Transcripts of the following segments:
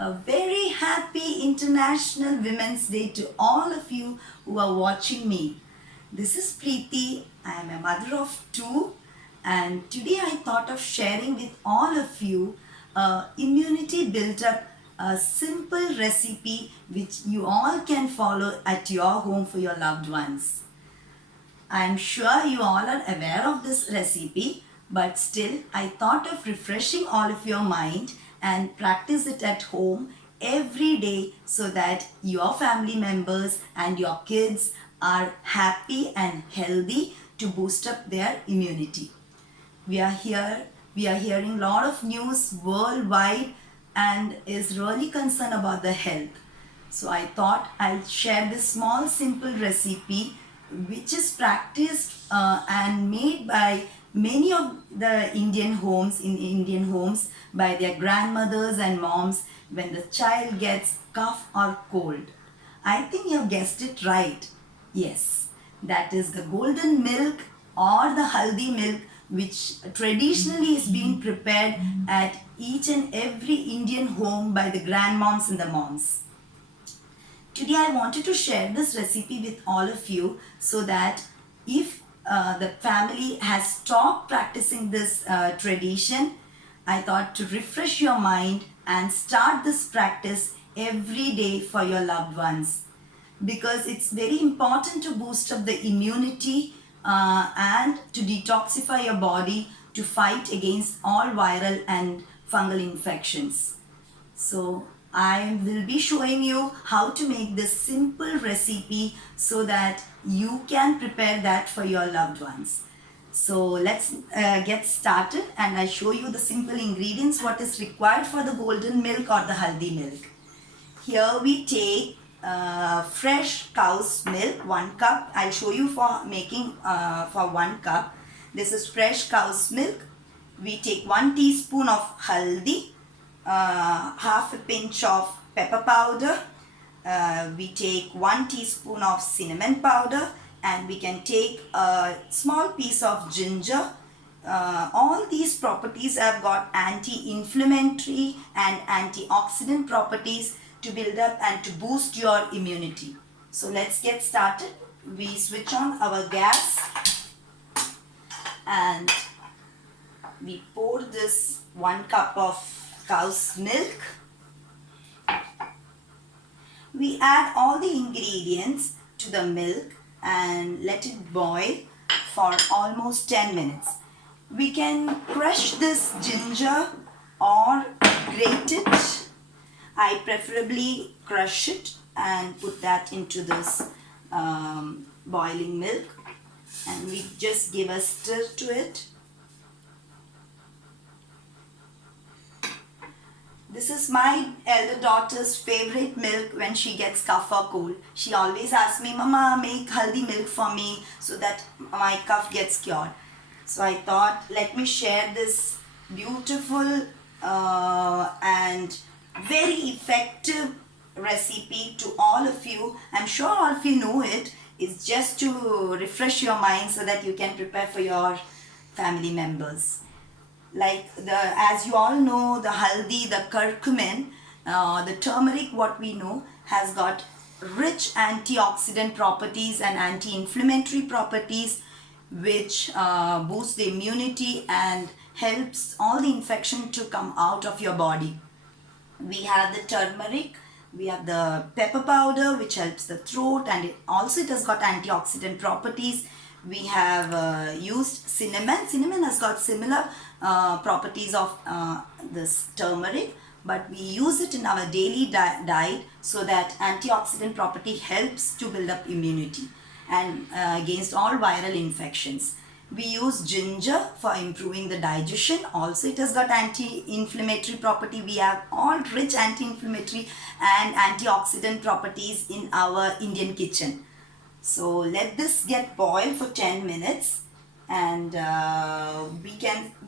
A very happy International Women's Day to all of you who are watching me. This is Preeti. I am a mother of two, and today I thought of sharing with all of you a immunity built up, a simple recipe which you all can follow at your home for your loved ones. I'm sure you all are aware of this recipe, but still I thought of refreshing all of your mind and practice it at home every day so that your family members and your kids are happy and healthy to boost up their immunity. We are hearing a lot of news worldwide and is really concerned about the health. So I thought I'll share this small simple recipe which is practiced and made by many of the Indian homes by their grandmothers and moms when the child gets cough or cold. I think you have guessed it right. Yes, that is the golden milk or the haldi milk, which traditionally is being prepared at each and every Indian home by the grandmoms and the moms. Today I wanted to share this recipe with all of you so that if the family has stopped practicing this tradition, I thought to refresh your mind and start this practice every day for your loved ones, because it's very important to boost up the immunity and to detoxify your body to fight against all viral and fungal infections. So I will be showing you how to make this simple recipe so that you can prepare that for your loved ones. So let's get started, and I show you the simple ingredients what is required for the golden milk or the haldi milk. Here we take fresh cow's milk, 1 cup. I'll show you for making for 1 cup. This is fresh cow's milk. We take 1 teaspoon of haldi, half a pinch of pepper powder. We take 1 teaspoon of cinnamon powder, and we can take a small piece of ginger. All these properties have got anti-inflammatory and antioxidant properties to build up and to boost your immunity. So let's get started. We switch on our gas and we pour this 1 cup of cow's milk. We add all the ingredients to the milk and let it boil for almost 10 minutes. We can crush this ginger or grate it. I preferably crush it and put that into this boiling milk, and we just give a stir to it. This is my elder daughter's favorite milk when she gets cough or cold. She always asks me, "Mama, make haldi milk for me so that my cough gets cured." So I thought, let me share this beautiful and very effective recipe to all of you. I'm sure all of you know it. It's just to refresh your mind so that you can prepare for your family members. Like as you all know, the haldi, the curcumin, the turmeric, what we know, has got rich antioxidant properties and anti-inflammatory properties which boost the immunity and helps all the infection to come out of your body. We have the turmeric, we have the pepper powder which helps the throat, and it has got antioxidant properties. We have used cinnamon. Cinnamon has got similar properties of this turmeric, but we use it in our daily diet so that antioxidant property helps to build up immunity and against all viral infections. We use ginger for improving the digestion. Also, it has got anti-inflammatory property. We have all rich anti-inflammatory and antioxidant properties in our Indian kitchen. So let this get boiled for 10 minutes, and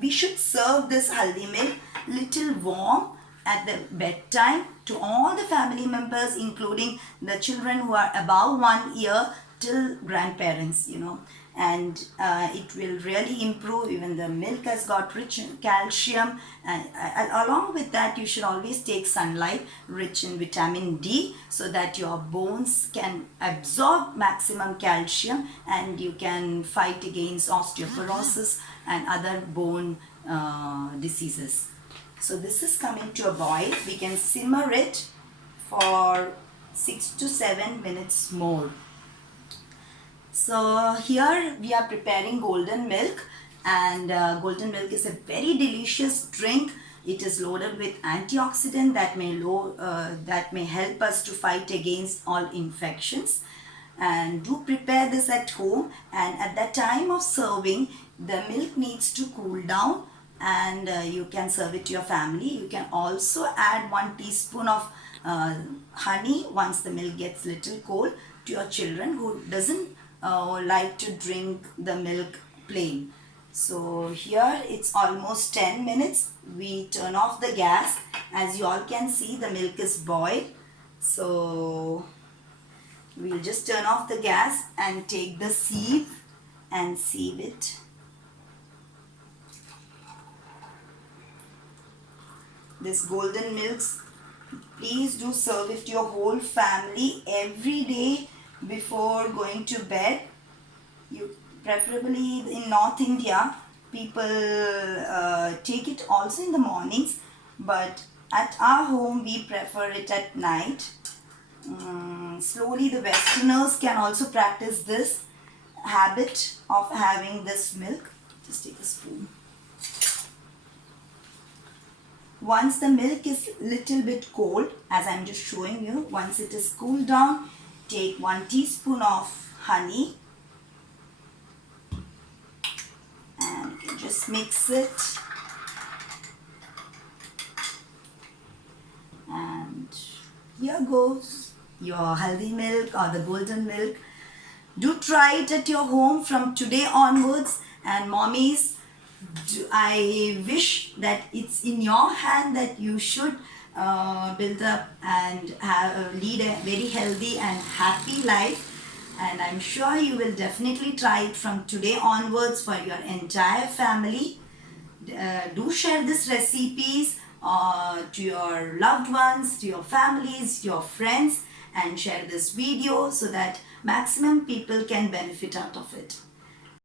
we should serve this haldi milk little warm at the bedtime to all the family members, including the children who are above 1 year till grandparents, and it will really improve. Even the milk has got rich in calcium, and along with that you should always take sunlight rich in vitamin D, so that your bones can absorb maximum calcium and you can fight against osteoporosis and other bone diseases. So this is coming to a boil. We can simmer it for 6 to 7 minutes more. So here we are preparing golden milk, and golden milk is a very delicious drink. It is loaded with antioxidant that may help us to fight against all infections. And do prepare this at home, and at the time of serving the milk needs to cool down, and you can serve it to your family. You can also add 1 teaspoon of honey once the milk gets little cold to your children who doesn't like to drink the milk plain. So here it's almost 10 minutes. We turn off the gas. As you all can see, the milk is boiled. So we'll just turn off the gas and take the sieve and sieve it. This golden milk, please do serve it to your whole family every day before going to bed. You preferably in North India, people take it also in the mornings, but at our home we prefer it at night. Slowly the Westerners can also practice this habit of having this milk. Just take a spoon. Once the milk is little bit cold, as I'm just showing you, once it is cooled down, take 1 teaspoon of honey and you can just mix it. And here goes your Haldi milk or the golden milk. Do try it at your home from today onwards. And mommies, I wish that it's in your hand that you should build up and lead a very healthy and happy life. And I'm sure you will definitely try it from today onwards for your entire family. Do share these recipes to your loved ones, to your families, your friends, and share this video so that maximum people can benefit out of it.